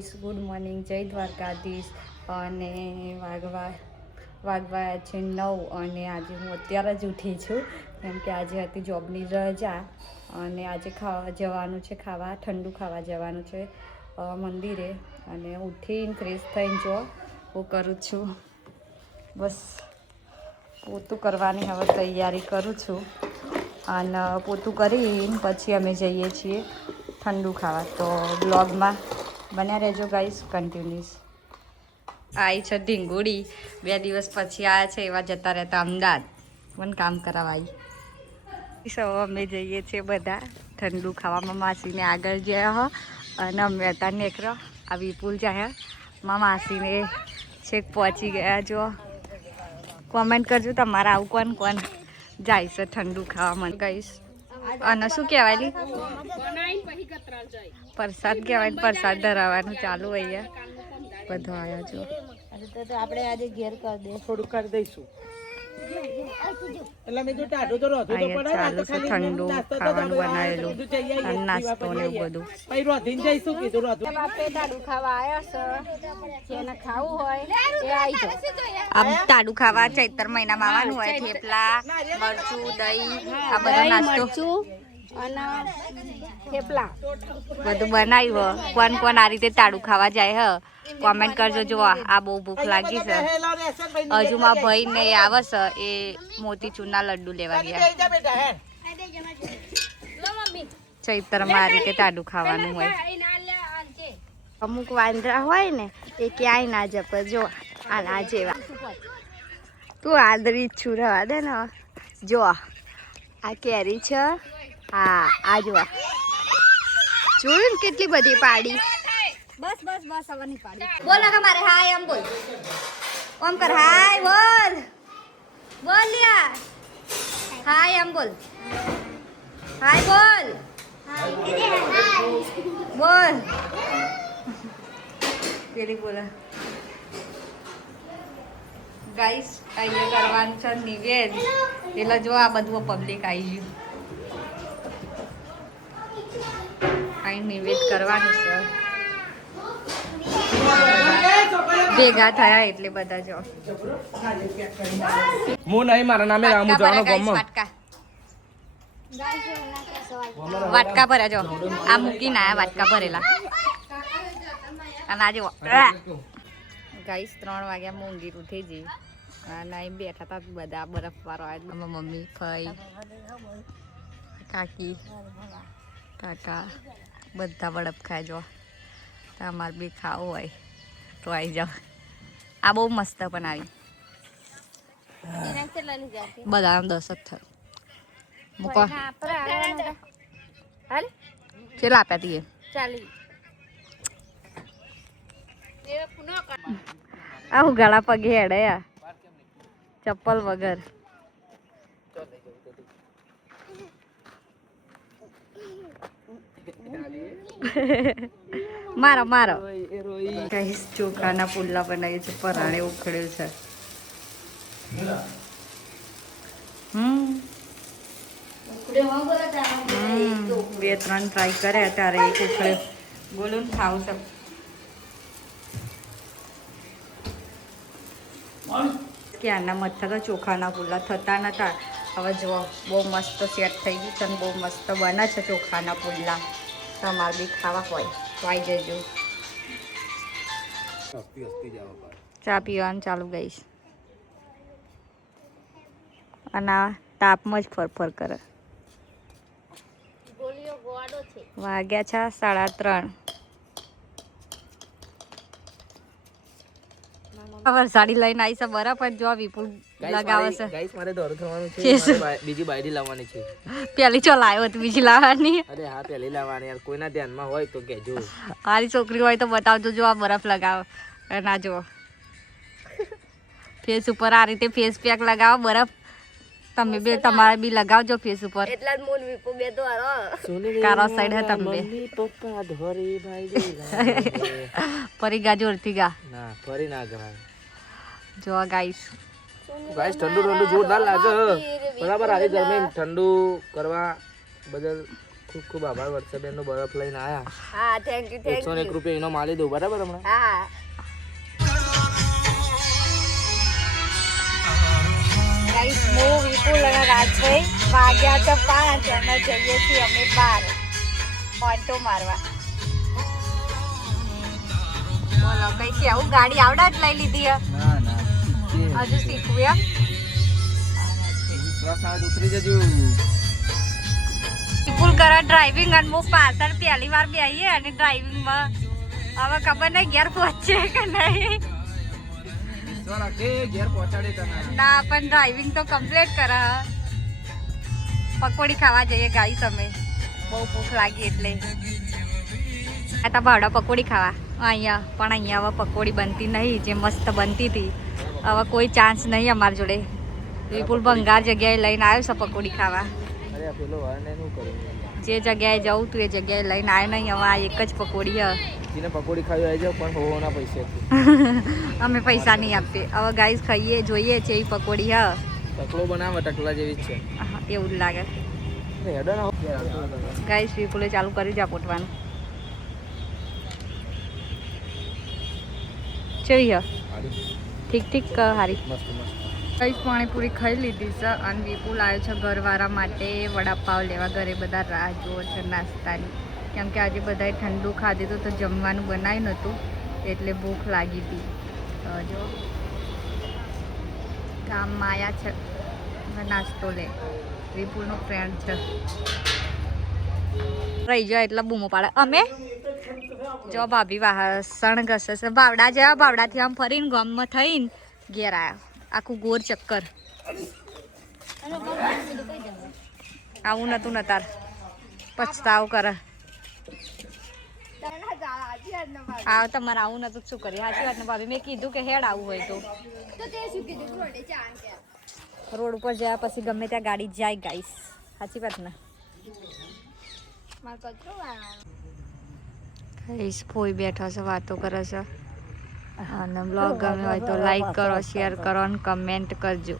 Good morning, જય દ્વારકાધીશ. અને વાગવા છે 9 અને આજે હું અત્યારે જ ઉઠી છું કેમ કે આજે હતી જોબની રજા અને આજે ખાવા જવાનું છે, ઠંડુ ખાવા જવાનું છે મંદિરે. અને ઉઠીને ફ્રેશ થઈને જો હું કરું છું, બસ પોતું કરવાની હવે તૈયારી કરું છું. અને પોતું કરીને પછી અમે જઈએ છીએ ઠંડુ ખાવા. તો બ્લોગમાં બન્યા રહેજો ગાઈસ, કન્ટિન્યુઅસ. આવી છે ઢીંગુડી, 2 દિવસ પછી આવ્યા છે, એવા જતા રહેતા અમદાવાદ પણ કામ કરાવાય. સૌ અમે જઈએ છીએ બધા ઠંડુ ખાવામાં. માસીને આગળ ગયા હો અને અમે હતા નેકરો આ વિપુલ જાય માસીને છેક પહોંચી ગયા. જો કોમેન્ટ કરજો તમારા આવું કોણ કોણ જાય છે ઠંડુ ખાવામાં ગાઈસ. અને શું કહેવાય પ્રસાદ કહેવાય, પ્રસાદ ધરાવવાનું ચાલુ અહીંયા બધો આવ્યા છો. આપણે આજે ઘેર કરી દે, થોડું કરી દઈશું. ચાલુ છે ઠંડુ ખાવાનું બનાવેલું અને નાસ્તો ને એવું બધું. આમ તાડું ખાવા ચૈતર મહિનામાં આવવાનું હોય. થેપલા, મરચું, દહીં, આ બધો નાસ્તો અને થેપલા બધું બનાવ્યું. કોણ કોણ આ રીતે તાડું ખાવા જાય હ કોમેન્ટ કરજો. જો આ બહુ ભૂખ લાગી છે. હજુ માં ભાઈ ને આવે છે, એ મોતીચૂરના લડ્ડુ લેવા ગયા. ચૈતરમાં આ રીતે તાડું ખાવાનું હોય. અમુક વાંદરા હોય ને એ ક્યાંય ના જપે. જો આ જેવા તું આદરી છું રવા દે ને. જો આ કેરી છે, આ જોવા જોયું ને કેટલી બધી પાડી. બસ બસ બસ હવે નહીં પાડી. બોલ કે મારે હાય એમ બોલ. ઓમ કર હાય બોલ. બોલ યાર હાય એમ બોલ. હાય બોલ. બોલ પેલી બોલા. ગાઈસ અહીંયા કરવાનું છે નિવેદ. એટલે જો આ બધું પબ્લિક આવી ગયું. અહીં નિવેદ કરવાનું છે. ભેગા થયા એટલે બધા જો. હું નહીં, મારા નામે રામુ જવાનો ગમો. વાટકા ભર્યા જો. આ મૂકીને આયા વાટકા ભરેલા. અને આજે ગાઈસ 3 વાગ્યા મૂંગી ઉઠી જઈ અને અહીં બેઠા હતા બધા. બરફ વાળો આવ્યો. મમ્મી, ફઈ, કાકી, કાકા બધા બરફ ખાય. જો તમારે બી ખાવું હોય તો આવી જાઓ. આ બહુ મસ્ત બનાવી. બધા 10 જ થાય. મૂકો કેટલા આપ્યા તીએ? આવું ગળા પગે હેડે ચપ્પલ વગર. મારો મારો કઈ ચોખાના પુલ્લા બનાવ્યું છે. પરાણે ઉખડ્યું છે. 2-3 ટ્રાય કર્યા ત્યારે એક ઉખડ્યો. બોલું ને ખાવું છે. ક્યારના મથા ચોખાના પુલ્લા થતા નતા. હવે જો બહુ મસ્ત સેટ થઈ ગયું છે અને બહુ મસ્ત બને છે ચોખાના પુલ્લા. તમારે બી ખાવા હોય તો આવી જજો. ચા પીવાનું ચાલુ ગઈશ. અને તાપમાં જ ફરફર કરે. વાગ્યા છે 3:30. વરસાડી લઈને આવી છે બરાબર. જો વિપુલ લગાવે છે. ગાઈસ મારે દોર થવાનું છે. બીજી બાયડી લાવવાની છે. પેલી ચો લાવ્યો હતી, બીજી લાવવાની. અરે હા, પેલી લાવવાની યાર. કોઈના ધ્યાનમાં હોય તો કહેજો. મારી છોકરી હોય તો બતાવજો. જો આ બરફ લગાવો. ના જો ફેસ ઉપર આ રીતે ફેસ પેક લગાવો બરફ. તમે બે તમારે બી લગાવજો ફેસ ઉપર. એટલા જ મૂળ વિપુ બે તો કારો સાઈડ હે તમે બે. પપ્પા ધોરી ભાઈ ફરી ગા જોરથી ગા. ના ફરી ના ગવાય. જો ગાઈસ ઠંડુ જોરદાર લાગે. બરાબર. આવી ગરમી ઠંડુ કરવા બદલ ખૂબ ખૂબ આભાર વર્ષાબેન નો બરફ લઈને આયા. હા થેન્ક યુ 101 રૂપિયા એનો માલી દઉં બરાબર હમણાં. હા ગાઈસ હું વિપુલ અને રાજભાઈ વાગ્યા તો 5 અને જઈએ છીએ અમે 12 ઓટો મારવા. બોલો કઈ કેવું ગાડી આવડા જ લઈ લીધી હે? ના હજુ શીખવું એમ? ઉતરી જજો. વિપુલ કરે ડ્રાઇવિંગ અને હું પાછળ પહેલી વાર બેહીએ અને ડ્રાઇવિંગમાં હવે ખબર નહીં ઘેર પહોંચે કે નહીં. ઘેર પહોંચાડે તને. ના પણ ડ્રાઇવિંગ તો કમ્પ્લીટ કરે. પકોડી ખાવા જઈએ ગાઈસ અમે, બહુ ભૂખ લાગી એટલે. આ તો ભાડા પકોડી ખાવા અહીંયા, પણ અહીંયા હવે પકોડી બનતી નહીં જે મસ્ત બનતી હતી. હવે કોઈ ચાન્સ નહીં અમારી જોડે. વિપુલ ભંગાર જગ્યાએ લઈને આવ્યો છે પકોડી ખાવા. અરે આ પેલો વાળને શું કરું? જે જગ્યાએ જવું તું એ જગ્યાએ લઈને આવ્યો નહીં. હવે આ એક જ પકોડી હ. જેને પકોડી ખાવી આવી જાવ પણ હોવાના પૈસા અમે પૈસા નહીં આપીએ. હવે ગાઈસ ખાઈએ જોઈએ છે એ પકોડી હ. ટકલો બનાવે ટકલા જેવી જ છે. એવું જ લાગે. હેડો ના ગાઈસ વિપુલે ચાલુ કરી જા પોટવાનું. કેવી હ? ઠીક ઠીક હારી. મસ્ત મસ્ત. કઈ પાણીપુરી ખાઈ લીધી છે અને વિપુલ આવ્યો છે ઘરવાળા માટે વડાપાવ લેવા. ઘરે બધા રાહ જુઓ છે નાસ્તાની, કેમ કે આજે બધાએ ઠંડુ ખાધું હતું તો જમવાનું બનાવ્યું નહોતું એટલે ભૂખ લાગી હતી. તો જો ગામમાં આવ્યા છે નાસ્તો લે. વિપુલનો ફ્રેન્ડ છે, રહી જાય એટલે બૂમો પાડે. અમે જો ભાભી વાસણ ઘસે છે. બાવડા જેવા બાવડાથી આમ ફરીને ગામમાં થઈને ઘેર આવ્યા. આખું ગોર ચક્કર. આવું નતું નતાર પછતાવ કરે. આવ તમારે આવું નતું શું કરીએ? સાચી વાત ને ભાભી, મેં કીધું કે હેડ આવું હોય તો. રોડ ઉપર જયા પછી ગમે ત્યાં ગાડી જાય ગાઈસ. સાચી વાત ને? ગાઈસ ફોઈ બેઠા છે, વાતો કરે છે. અને બ્લોગ ગમે હોય તો લાઈક કરો, શેર કરો અને કમેન્ટ કરજો.